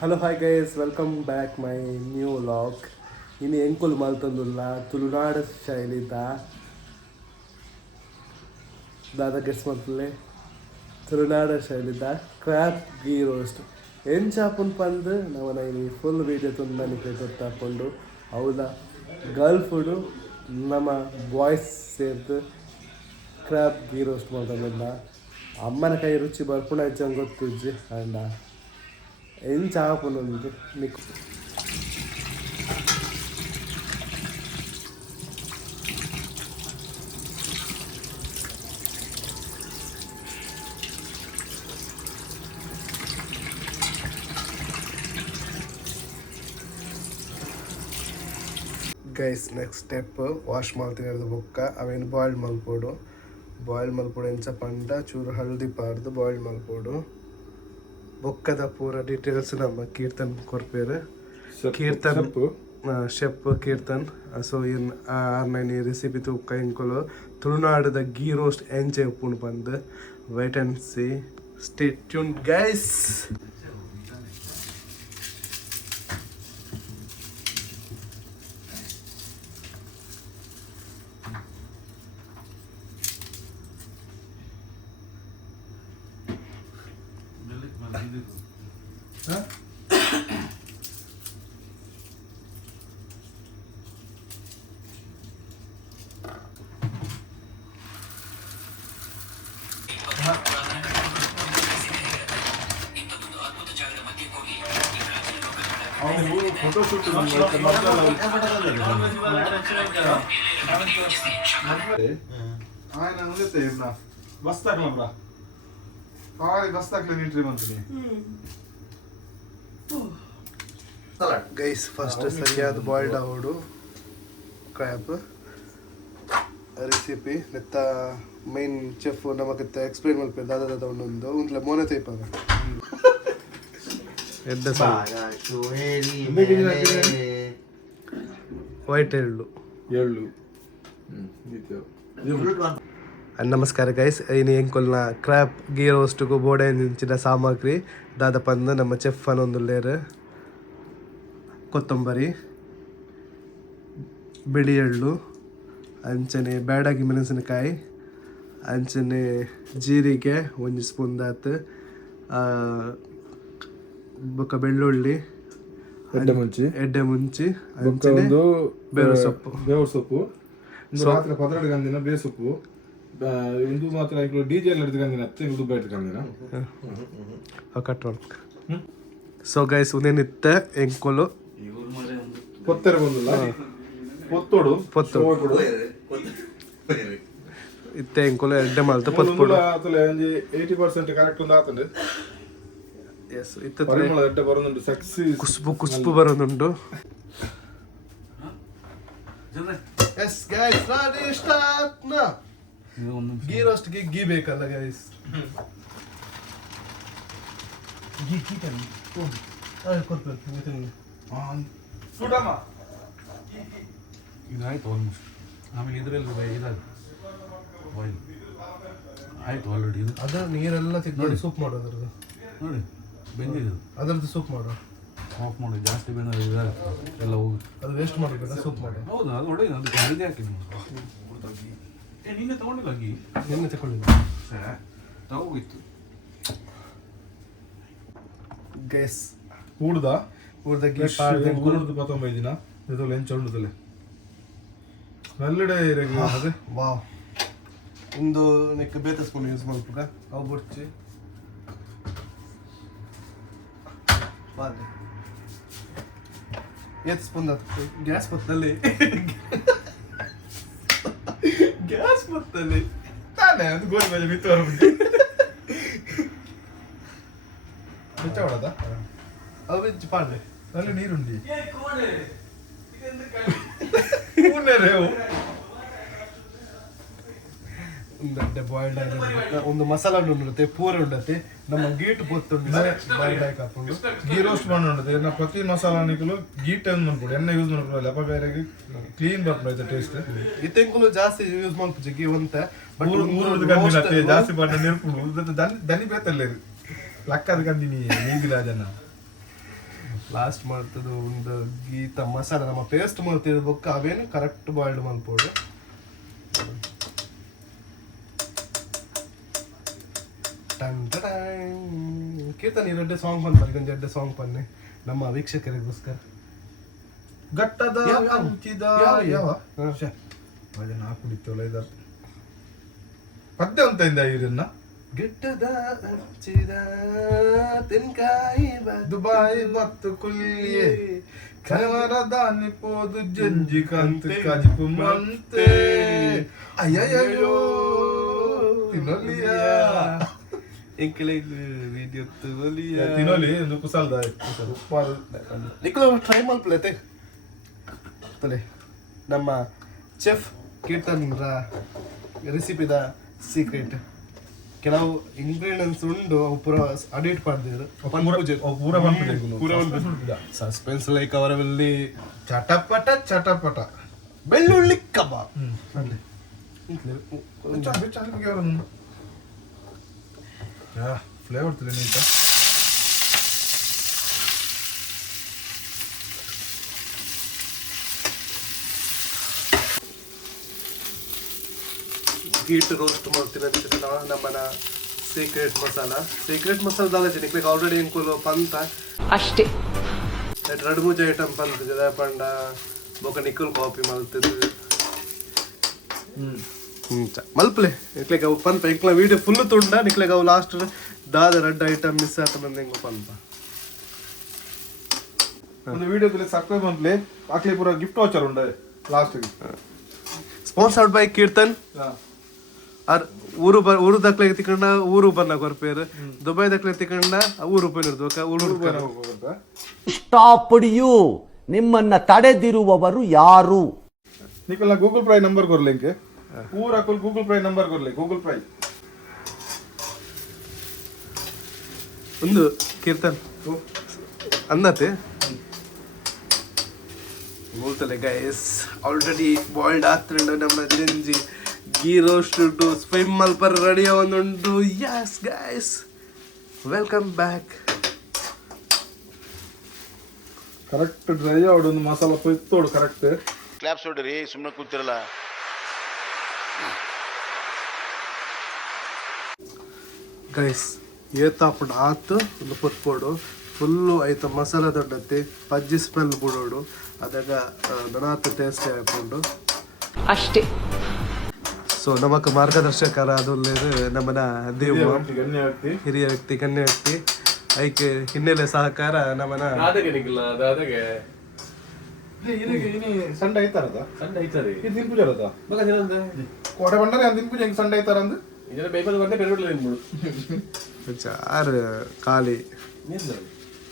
Hello hi guys welcome back my new vlog. ಇನ್ನು ಎಂಕುಲು ಮಲ್ತೊಂದುಲ್ಲ ತುಳುನಾಡು ಶೈಲಿದ ದಾದ ಗೆಸ್ ಮಾಡ್ತಲೆ ತುಳುನಾಡು ಶೈಲಿದ ಕ್ರ್ಯಾಪ್ ಗೀ ರೋಸ್ಟ್ ಎಂಚಾಪುನ್ ಪಂದು ನವನ ಇನಿ ಫುಲ್ ವೀಡಿಯೋ ತುಂದನಿಕೆ ಗೊತ್ತಾಕೊಂಡು ಅವಳ ಗರ್ಲ್ ಫುಡು ನಮ್ಮ ಬಾಯ್ಸ್ ಸೇರ್ದು ಕ್ರ್ಯಾಪ್ ಗೀ ರೋಸ್ಟ್ ಮಾಡ್ತಂದಿಲ್ಲ ಅಮ್ಮನ ಕೈ ರುಚಿ ಬರ್ಪುಣ ಹೆಚ್ಚಂಗೆ ಗೊತ್ತುಜ್ಜಿ ಅಂಡ ಎಂಚಾಪುನೊಂದು ನಿಕ್ ಗೈಸ್ ನೆಕ್ಸ್ಟ್ ಸ್ಟೆಪ್ ವಾಶ್ ಮಾಡ್ತಿರೋದು ಬೊಕ್ಕ ಅವೇನು ಬಾಯ್ಲ್ಡ್ ಮಲ್ಪೋಡು ಎಂಚ ಪಂಡ ಚೂರು ಹಳದಿ ಪಾರ್ದು ಬಾಯ್ಲ್ಡ್ ಮಲ್ಪೋಡು ಬೊಕ್ಕದ ಪೂರ ಡೀಟೇಲ್ಸ್ ನಮ್ಮ ಕೀರ್ತನ್ ಕೊರ್ಪೇರು ಕೀರ್ತನ್ ಶೆಫ್ ಕೀರ್ತನ್. ಸೊ ಇನ್ ಆರ್ನೈನಿ ರೆಸಿಪಿ ತೂಕ ಇಂಕೊಲು ತುಳುನಾಡದ ಗೀ ರೋಸ್ಟ್ ಎಂಚೆ ಉಪ್ಪುಂಡು ಪಂದು wait and see stay tuned guys. Photoshoot ఆయన అనుగతే బస్ తగలరా కావాలి బస్ తగలే నీట్రీ మంత్రి ಗೈಸ್ ಫಸ್ಟ್ ಸರಿಯಾದ ಬಾಯ್ಲ್ಡ್ ಆಗೋಡು ಕ್ರ್ಯಾಪ್ ರೆಸಿಪಿ ನೆತ್ತ ಮೈನ್ ಚೆಫ್ ನಮಕ್ಕೆ ಎಕ್ಸ್ಪ್ಲೇನ್ ಮಲ್ಪೇರು ದಾದ ಒಂದೊಂದು ಒಂದ್ಲ ಮೋನೆ ತೈಪಾಗ ವೈಟ್ ಎಳ್ಳು ನಮಸ್ಕಾರ ಗೈಸ್. ಇನ್ನು ಎಂಕೊಲ್ನ ಕ್ರ್ಯಾಪ್ ಗೀ ರೋಸ್ಟ್ಗೂ ಬೋಡೆ ನಿಂಚಿನ ಸಾಮಗ್ರಿ ದಾದ ಪಂದು ನಮ್ಮ ಚೆಫ್ ಅನ್ನೊಂದು ಲೇರು ಕೊತ್ತಂಬರಿ ಬಿಳಿ ಎಳ್ಳು ಅಂಚನೆ ಬ್ಯಾಡಗಿ ಮೆಣಸಿನಕಾಯಿ ಅಂಚನೆ ಜೀರಿಗೆ ಒಂದು ಸ್ಪೂನ್ ದಾತು ಬೊಕ್ಕ ಬೆಳ್ಳುಳ್ಳಿ ಎಡ್ಡೆ ಮುಂಚಿ ಬೇವು ಸೊಪ್ಪು ರಾತ್ರಿ 12 ಗಂದಿನ ಬೇವು ಸೊಪ್ಪು ಇಂದು ಮಾತ್ರ ಡಿಜೆ ಎಲ್ಲ ಹಿಡಿದು ಅತ್ತೆ ಇದು ಬೇಡ್ಕಂದಿನ ಕಟ್ ವರ್ಕ್. ಸೊ ಗೈಸ್ ಉನೇನಿತ್ತ ಎಂಕೊಲು ಪೊತ್ತೆರೆ ಬಂದಿಲ್ಲ ಪೊತ್ತೋಡು ಇತ್ತೆ ಎಂಕೊಲು ಎಡ್ಡೆ ಮಾಲ್ತ ಪೊತ್ತೋಡು ಅತಲೆ ಒಂಜಿ 80% ಕರೆಕ್ಟ್ ಒಂದು ಆತಂಡೆ. ಎಸ್ ಇತ್ತ ಪರಿಮಳ ಎಡ್ಡೆ ಬರೋದುಂಟು ಸಕ್ಸಿ ಕುಸ್ಬು ಬರೋದುಂಟು. ಎಸ್ ಗೈಸ್ ರೆಡಿ ಸ್ಟಾರ್ಟ್ ನಾ. ಗೀ ರೋಸ್ಟ್ ಗೀ ಬೇಕಲ್ಲ ಗೈಸ್. ಗೀ ಕೀಟನ್ ಕೊಡ್ಬೇಕು ಮಿತಂಗೆ ಸುಡಮ್ಮ ಇದಾಯ್ತು ಆಲ್ಮೋಸ್ಟ್. ಆಮೇಲೆ ಇದರಲ್ಲಿ ಇದಾದ ಬಾಯ್ಲ್ ಆಯ್ತು ಆಲ್ರೆಡಿ. ಇದು ಅದರ ನೀರೆಲ್ಲ ತೆಗೆದು ಸೂಪ್ ಮಾಡೋದು ಅದರದ್ದು ನೋಡಿ ಬೆಂದಿದೆ ಅದರದ್ದು ಸೂಪ್ ಮಾಡು. ಆಫ್ ಮಾಡಿ ಜಾಸ್ತಿ ಬೆಂದ ಇದಾಗುತ್ತೆ ಎಲ್ಲ ಹೋಗಿ ಅದು ವೇಸ್ಟ್ ಮಾಡಬೇಕಲ್ಲ ಸೂಪ್ ಮಾಡಿ. ಹೌದು ಅದು ಒಳ್ಳೆಯದು. ಅದಕ್ಕೆ ಹಳದಿ ಹಾಕಿ ನಿನ್ನೆ ತೊಗೊಂಡಿಲ್ಲ ಅಕ್ಕಿ ನಿನ್ನೆ ತಗೊಂಡಿಲ್ಲ ತಗೋಗಿತ್ತು ಗೈಸ್. ಊಡ್ದ ಕೂಡುದು 15 ದಿನ ಇದು ಲೆಂಚ್ ಉಂಡುತ್ತಲೆ ನಲ್ಲಡೆ ಅದೇ ವಾವ್. ಇಂದು ನೆಕ್ ಬೇತ ಸ್ಪೂನ್ ಯೂಸ್ ಮಾಡ್ಬೇಕ ಅವು ಬುಡ್ಚಿ ಬಾರ್ಲಿ ಏತ್ ಸ್ಪೂನ್ ಗ್ಯಾಸ್ ಬತ್ತಲ್ಲಿ ತಾನೆ ಅದು ಗೋಧಿ ಮೇಲೆ ಬಿತ್ತು ಬರ್ಬಿಟ್ಟು ಬೆಚ್ಚ ಹೊಡದ ಅವು ಬೆಚ್ಚ ಪಾಡ್ಲೆ ಅಲ್ಲಿ ನೀರುಂಡಿ ಒಂದು ಬಾಯ್ಲ್ಡ್ ಆಗಿ ಒಂದು ಮಸಾಲ ಉಂಡತೆ ಪೂರ ಉಂಡತೆ ನಮ್ಮ ಗೀಟ್ ಪೊತ್ತುಂಡು ಬಾಯ್ಲ್ಡ್ ಆಗಿ ಹಾಕೊಂಡು ಗೀ ರೋಸ್ಟ್ ಮಾಡಿ ಉಂಡತೆ ನಾ ಪ್ರತಿ ಮಸಾಲ ನಿಕ್ಕಲು ಗೀಟ್ ಏನು ಮಾಡ್ಕೊಡು ಎಣ್ಣೆ ಯೂಸ್ ಮಾಡ್ಕೊಡು ಲೆಪ ಬೇರೆ ಕ್ಲೀನ್ ಬರ್ಬೋದು ಟೇಸ್ಟ್. ಇತ್ತೆಂಕುಲು ಜಾಸ್ತಿ ಯೂಸ್ ಮಾಡ್ಬೋದು ಗೀ ಅಂತ ಬಟ್ ಜಾಸ್ತಿ ಮಾಡಿ ನಿರ್ಕೊಂಡು ದನಿ ಬೇತಲ್ಲೇ ಲಕ್ಕದ ಕಂದಿನಿ ನೀಗಿಲ್ಲ ಜನ ಲಾಸ್ಟ್ ಮಾಡ್ತದ್ದು ಒಂದು ಗೀತ ಮಸಾಲ ನಮ್ಮ ಪೇಸ್ಟ್ ಮಾಡ್ತಿದ್ದು ಬೊಕ್ಕ ಅವೇನು ಕರೆಕ್ಟ್ ಬಾಯ್ಲ್ಡ್ ಮಲ್ಪೋಡು. ಕೀರ್ತನ್ ಎರಡ್ಡೆ ಸಾಂಗ್ ಪನ್ಪಲ್ಲಿ ಒಂದು ಎರಡ್ಡೆ ಸಾಂಗ್ ಪನ್ನೆ ನಮ್ಮ ವೀಕ್ಷಕರಿಗೋಸ್ಕರ. ಗಟ್ಟದ ಹಂಚಿದ ಯಾವ ನಾ ಕುಡಿತೋಲ್ಲ ಇದ ಪದ್ಯ ಅಂತ ಇಂದ ಇವ್ರನ್ನ ಗಿಟ್ಟದ ಹಂಚಿದ ತೆನ್ಕಾಯಿ ದುಬಾಯಿ ಮತ್ತು ಕುಲ್ಲಿಯೇ ಕವರ ದಾನಿ ಪೋದು ಜಂಜಿ ಕಂತೆ ಕಜಿಪು ಮಂತೆ ಅಯ್ಯಯ್ಯೋ ತಿನ್ನಲಿಯ ಎಂಕಲಿಗೆ ವಿಡಿಯೋ ತುಲಿಯ ತಿನ್ನಲಿ ಒಂದು ಕುಸಲ್ದ ಉಪ್ಪಾರು ನಿಖಿಲ್ ಟ್ರೈ ಮಲ್ಪಲೈತೆ ತಲೆ ನಮ್ಮ ಚೆಫ್ ಕೀರ್ತನ್ ರೆಸಿಪಿದ ಸೀಕ್ರೆಟ್ ಕೆಲವು ಇಂಗ್ರೀಡಿಯೆಂಟ್ಸ್ ಉಂಡು ಅವು ಪೂರ ಅಡಿಟ್ ಮಾಡಿದ್ರು ಸಸ್ಪೆನ್ಸ್ ಲೈಕ್ ಅವರಲ್ಲಿ ಚಟಪಟ ಚಟಪಟ ಬೆಳ್ಳುಳ್ಳಿ ಕಬಾಬ್ ಫ್ಲೇವರ್ ತಿಳಿನೈತ ಗೀಟ್ ರೋಸ್ಟ್ ಮಾಡ್ತೀನಿ ನಮ್ಮನ ಸೀಕ್ರೆಟ್ ಮಸಾಲ ದಾಲಚಿ ನಿಕ್ಲಿಕ್ಕೆ ಆಲ್ರೆಡಿ ಎಂಕುಲು ಪಂತ ಅಷ್ಟೇ 2-3 ಐಟಮ್ ಪಂತ ಜದ ಪಂಡ ಬೊಕ ನಿಕ್ಕುಲ್ ಕಾಪಿ ಮಲ್ತಿದ್ದು ಮಲ್ಪಲೆ ನಿಕ್ಲಿಕ್ಕೆ ಅವು ಪಂಪ ಎಂಕ್ಲ ವಿಡಿಯೋ ಫುಲ್ ತುಂಡ ನಿಕ್ಲಿಕ್ಕೆ ಅವು ಲಾಸ್ಟ್ ದಾದ 2 ಐಟಮ್ ಮಿಸ್ ಆತ ನಂದು ಹೆಂಗು ಪಂಪ ಒಂದು ವಿಡಿಯೋದಲ್ಲಿ ಸಬ್ಸ್ಕ್ರೈಬ್ ಮಾಡ್ಲಿ ಆಕ್ಲಿ ಪೂರ ಗಿಫ್ಟ್ ವಾಚರ್ ಉಂಡ ಲಾಸ್ಟ್ ಸ್ಪಾನ್ಸರ್ಡ್ ಬೈ ಕೀರ್ತನ್ ಊರು ದಾಖಲೆ ತಿಕೊಂಡ ಊರು ಬನ್ನ ಕೊರ್ಪೇರು ದುಬೈ ದಾಖಲೆ ತಿಕೊಂಡ ಊರು ರೂಪಾಯಿ ಇರ್ಬೇಕು. ಸ್ಟಾಪ್ ಯು ನಿಮ್ಮನ್ನ ತಡೆದಿರುವವರು ಯಾರು? ನಿಕಲ್ ಗೂಗಲ್ ಪ್ರೈ ನಂಬರ್ ಕೊರ್ಲಿಂಕೆ ಪೂರ ಕುಲ್ ಗೂಗಲ್ ಪ್ರೈ ನಂಬರ್ ಕೊರ್ಲಿ ಗೂಗಲ್ ಪ್ರೈ ಒಂದು ಕೀರ್ತನ್ ಅನ್ನತೆ बोलतले गाइस ऑलरेडी बॉइल्ड ಆಗ್ತಿರೋ ನಮ್ಮ ಜಿಂಜಿ ಗೀ ರೋಸ್ಟ್ ಟು ಸ್ಪೈಮ್ ಮಲ್ಪರ್ ರೆಡಿ ಆವೊಂದುಂಟು. Yes guys welcome back. Correct dry ಆಡೊಂದು ಮಸಾಲ ಕೊಯ್ತೋಡು ಕರೆಕ್ಟ್ ಕ್ಲಾಪ್ಸ್ ಹೊಡ್ರಿ ಸುಮ್ಮನೆ ಕೂತಿರಲ್ಲ. ಗೈಸ್ ಏತಾಪುಡ್ ಆತು ಒಂದು ಪೊತ್ಪೋಡು ಫುಲ್ಲು ಐತ ಮಸಾಲ ದೊಡ್ಡತ್ತೆ ಪಜ್ಜಿ ಸ್ಮೆಲ್ ಬಿಡೋಡು ಅದಾಗ ನನಾತ ಟೇಸ್ಟ್ ಹಾಕೊಂಡು ಅಷ್ಟೇ. ಸೊ ನಮಕ್ ಮಾರ್ಗದರ್ಶಕರ ಅದೊಂದು ನಮ್ಮನ ದೇವ ಹಿರಿಯ ವ್ಯಕ್ತಿ ಗಣ್ಯ ವ್ಯಕ್ತಿ ಐಕೆ ಹಿನ್ನೆಲೆ ಸಹಕಾರ ನಮ್ಮನ ಸಂಡೆ ಐತಾರದ ಸಂಡೆ ಐತಾರೆ ಇದು ದಿನ ಪೂಜೆ ಅರದ ಕೋಟೆ ಬಂಡರೆ ಅಂದಿನ ಪೂಜೆ ಹೆಂಗ್ ಸಂಡೆ ಐತಾರ ಅಂದ್ ಇದರ ಬೈಬಲ್ ಬಂಡೆ ಪೆರಡಲ್ಲ ನಿಮ್ಗಳು ಆರ್ ಖಾಲಿ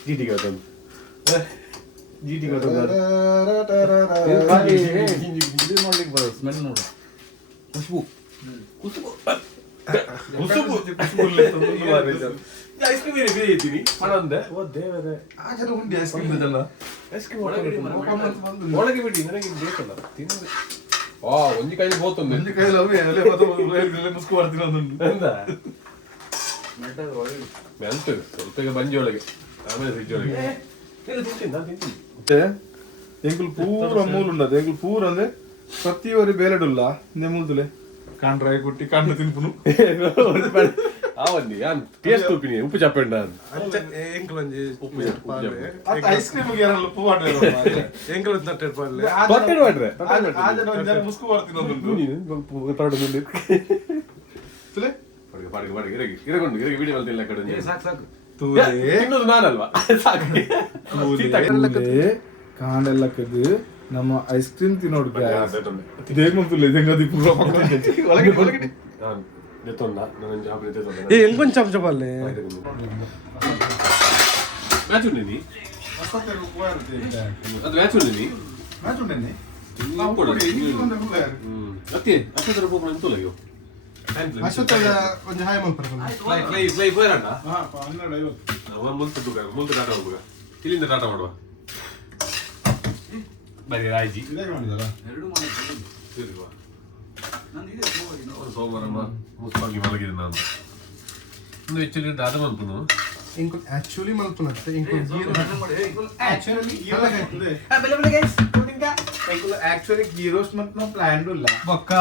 ಜೀಟಿಗೆ ಹೋದನು ಜೀಟಿಗೆ ಹೋದನು ಮಾಡ್ಲಿಕ್ಕೆ ಬರೋದು ಸ್ಮೆಲ್ ನೋಡು ಖುಷ್ಬು ಖುಷ್ಬು ಖುಷ್ಬು ಐಸ್ ಕ್ರೀಮ್ ಬೇರೆ ಇದ್ದೀನಿ ಮಾಡೊಂದೆ ಓ ದೇವರೇ ಆ ಜನ ಉಂಡಿ ಐಸ್ ಕ್ರೀಮ್ ಇದಲ್ಲ ಐಸ್ ಕ್ರೀಮ್ ಒಳಗೆ ಬಿಡಿ ನನಗೆ ಬೇಕಲ್ಲ ತಿನ್ನೋದು. ಆ ಒಂಜಿ ಕೈಲಿ ಹೋತೊಂದು ಒಂಜಿ ಕೈಲಿ ಅವು ಎಲೆ ಮತ್ತೆ ಮುಸ್ಕು ಬರ್ತೀನಿ ಒಂದುಂಟು ಎಂದ ಮೆಲ್ತು ಸ್ವಲ್ಪ ಈಗ ಬಂಜಿ ಒಳಗೆ ಆಮೇಲೆ ಫ್ರಿಜ್ ಒಳಗೆ ಎಲ್ಲ ತಿಂತೀನಿ ನಾನು ತಿಂತೀನಿ. ಮತ್ತೆ ಎಂಕುಲ್ ಪೂರ ಮೂಲುಂಡದು ಎಂಕುಲ್ ಪೂರ ಅಂದ್ರೆ ಪ್ರತಿಯೊರಿ ಬೇಲೆಡುಲ್ಲ ನೆಮ್ಮುದುಲೆ ಕಾಂಡ್ರಾಯಿ ಕುಟ್ಟಿ ಕಾಂಡ ತಿನ್ಪುನು ಅವನ್ನಿ ನಾನು ಟೇಸ್ಟ್ ಉಪ್ಪಿನಿ ಉಪ್ಪು ಚಪ್ಪೆಂಡ ಐಸ್ ಕ್ರೀಮ್ ಯಾರಲ್ಲ ಉಪ್ಪು ಮಾಡ್ರೆ ಮುಸ್ಕು ಬರ್ತೀನಿ ತಿನ್ನೋದು ನಾನಲ್ವಾ ಕಾಂಡೆಲ್ಲ ಕದ್ದು ನಮ್ಮ ಐಸ್ ಕ್ರೀಮ್ ತಿನ್ನೋಡು ಎಂಕೊಂದು ಚಪ್ ಚಪಲ್ಲಿ ಮ್ಯಾಚ್ ಉಂಡಿನಿ ಅದು ಮ್ಯಾಚ್ ಉಂಡಿನಿ ಅತ್ತೆ ಅಷ್ಟೊತ್ತರ ಪೋಪಣ ಎಂತಲ್ಲ ಅಯ್ಯೋ ಒಂದು ಹಾಯ್ ಮಲ್ಪರ್ ಫ್ಲೈ ಹೋಯ್ರಣ್ಣ ಮುಂದೆ ಟಾಟಾ ಹೋಗುವ ಇಲ್ಲಿಂದ ಟಾಟಾ ಮಾಡುವ ಬರೀ ರಾಯ್ಜಿ ಸೋಮವಾರ ಮುಸ್ಪಾಗಿ ಮಲಗಿದೆ ನಾನು ಒಂದು ಹೆಚ್ಚು ಅದು ಮಲ್ಪನು ಇಂಕು ಆಕ್ಚುಲಿ ಮಲ್ಪುನತ್ತೆ ಇಂಕು ಗೀ ಆಕ್ಚುಲಿ ಗೀ ರೋಸ್ಟ್ ಮತ್ತೆ ನಾವು ಪ್ಲಾನ್ ಇಲ್ಲ ಬೊಕ್ಕ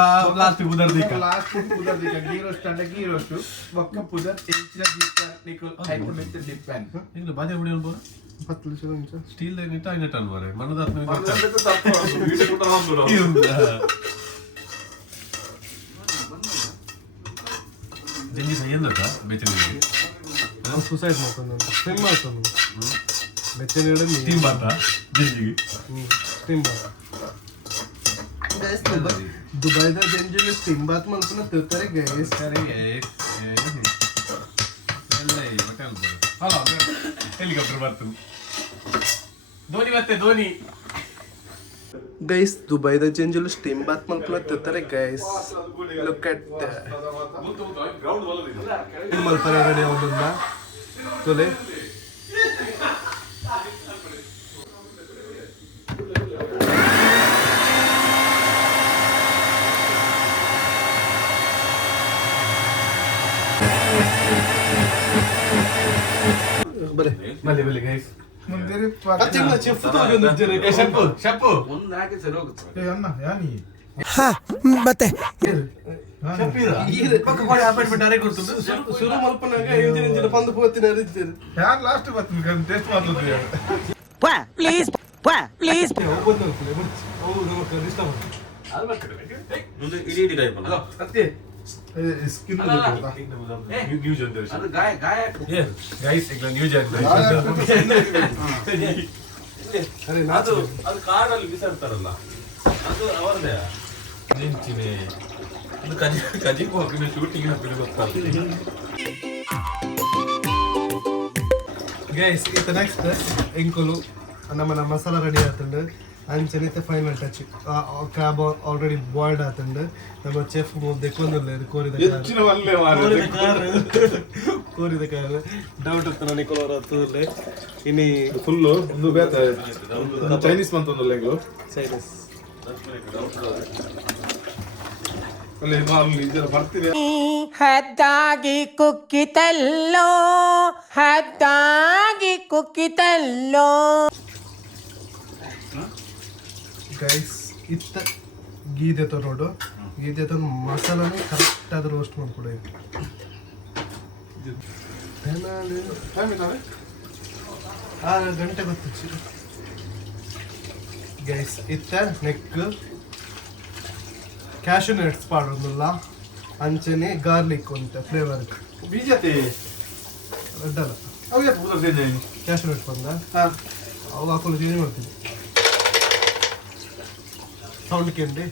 ಲಾಸ್ಟ್ ಕುದರ್ದಿಕ ಲಾಸ್ಟ್ ಕುದರ್ದಿಕ ಗೀ ರೋಸ್ಟ್ ಅಂದ್ರೆ ಗೀ ರೋಸ್ಟ್ ಬೊಕ್ಕ ಪುದರ್ ಇಂಚಿನ ದಿಕ್ಕ ನಿಕಲ್ ಐಟಮ್ ಮೆತ್ತೆ ಡಿಪೆಂಡ್ ಇಂಗ್ಲ ಬಾಜೆ ಬಿಡಿ ಅನ್ಬೋರ 10 ಲಕ್ಷ ನಿಮಿಷ ಸ್ಟೀಲ್ ನಿಟ್ಟ ಐನಟ್ ಅನ್ಬೋರೆ ಮನದಾತ್ಮ ವೀಡಿಯೋ ಕೂಡ ಹಾಕ್ಬಿಡು ಜಂಗಿ ಸೈಯನ್ನಕ ಬೆಚ್ಚನಿಗೆ ಸುಸೈಡ್ ಮಾಡ್ಕೊಂಡು ಸ್ಟಿಮ್ ಮಾಡ್ಕೊಂಡು ಬೆಚ್ಚನೀಡ ಟೀಮ್ ಬಾತ ಜಂಜಿಗೆ ಸ್ಟಿಮ್ ಬಾತ್ ದುಬೈದ ಜಂಜಿಲಿ ಸ್ಟಿಮ್ ಬಾತ್ ಮಲ್ಪನ ತಿರ್ತಾರೆ ಗೈಸ್ ಕರೆಗೆ ಎಲ್ಲ ಮತ್ತೆ ಅನ್ಬೋದು ಹಲೋ ಹೆಲಿಕಾಪ್ಟರ್ ಬರ್ತದೆ ಧೋನಿ ಮತ್ತೆ ಧೋನಿ ಗೈಸ್ ದುಬೈದ ಜಂಜಿಲು ಸ್ಟಿಮ್ ಬಾತ್ ಮಲ್ಪನ ತಿರ್ತಾರೆ ಗೈಸ್ ಲುಕ್ ಅಟ್ ಮಲ್ಪನ ರೆಡಿ ಆಗೋದ್ರಿಂದ ತೊಲೆ ಬಲೆ ಬಲೆ ಬಲೆ ಗೈಸ್ ಮುಂದೆ ತಿಂಗಳ ಚೆಫ್ ತಗೊಂಡಿದ್ದೀರಿ ಶಪ್ಪು ಶಪ್ಪು ಅಣ್ಣ ಯಾನಿ ಅಪಾಯಿಂಟ್ಮೆಂಟ್ ಅರೆ ಕೊಡ್ತದೆ ಶುರು ಮಲ್ಪನಾಗ ಇಂಜಿನ ಬಂದು ಹೋಗ್ತೀನಿ ಅರಿದ್ದೀರಿ ಯಾರು ಲಾಸ್ಟ್ ಬರ್ತೀನಿ ಟೇಸ್ಟ್ ಮಾಡ್ತದೆ ಸ್ಕಿನ್ ನ್ಯೂ ಜನರೇಷನ್ ಗೈಸ್ ಈಗ ನ್ಯೂ ಜನರೇಷನ್ ಅದು ಕಾಡಲ್ಲಿ ಬಿಸಾಡ್ತಾರಲ್ಲ ಅದು ಅವರದೇ ನೆಂಚಿನೆ ಅದು ಕಜಿ ಹೋಗಿ ಶೂಟಿಂಗ್ ಹಾಕಿ ಗೊತ್ತಾಗ್ತದೆ ಗೈಸ್ ಇತ್ತ ನೆಕ್ಸ್ಟ್ ಎಂಕುಲು ನಮ್ಮ ಮಸಾಲ ರೆಡಿ ಆತಂಡು ಅಂಚನಿತ್ತ final touch crab already boiled ಆತಂಡು ನಮ್ಮ ಚೆಫ್ ಮುದ್ದೆ ಕೊಂದಿಲ್ಲ ಕೋರಿದ ಕೋರಿದ ಕಾರು ಡೌಟ್ ಇತ್ತು ನನಗೆ ಕೊಲೋರ ಹತ್ತದಲ್ಲೇ ಇನ್ನಿ ಫುಲ್ಲು ಒಂದು ಬೇತ ಚೈನೀಸ್ ಬಂತಂದಲ್ಲ ಈಗ ಚೈನೀಸ್ ಅಲ್ಲಿ ನಾನು ಇದೆಲ್ಲ ಬರ್ತೀನಿ ಹದ್ದಾಗಿ ಕುಕ್ಕಿತಲ್ಲೋ ಹದ್ದಾಗಿ ಕುಕ್ಕಿತಲ್ಲೋ ಗೈಸ್ ಇತ್ತ ಗೀದೆತ ನೋಡು ಗೀದೆತ ಮಸಾಲಾನು ಕರೆಕ್ಟ್ ಆದ ರೋಸ್ಟ್ ಮಾಡ್ಕೊಡ 6 ಗಂಟೆ ಗೊತ್ತಿಚ್ಚು ಗೈಸ್ ಇತ್ತ ನೆಕ್ ಕ್ಯಾಶು ನಟ್ಸ್ ಪಾಡೋದಿಲ್ಲ ಅಂಚನೆ ಗಾರ್ಲಿಕ್ ಅಂತ ಫ್ಲೇವರ್ ಬೀಜತೆ ಅಡ್ಡಲ್ಲ ಅವು ಯಾಕೆ ಬುದ್ಧಿ ಕ್ಯಾಶು ನಟ್ಸ್ ಬಂದ ಅವು ಹಾಕೊಂಡು ಚೇಂಜ್ ಮಾಡ್ತೀನಿ ಸೌಂಡ್ ಕೇಳಿ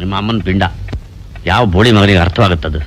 ನಿಮ್ಮ ಅಮ್ಮನ ಪಿಂಡ ಯಾವ ಬೋಳಿ ಮಗನಿಗೆ ಅರ್ಥವಾಗುತ್ತದು.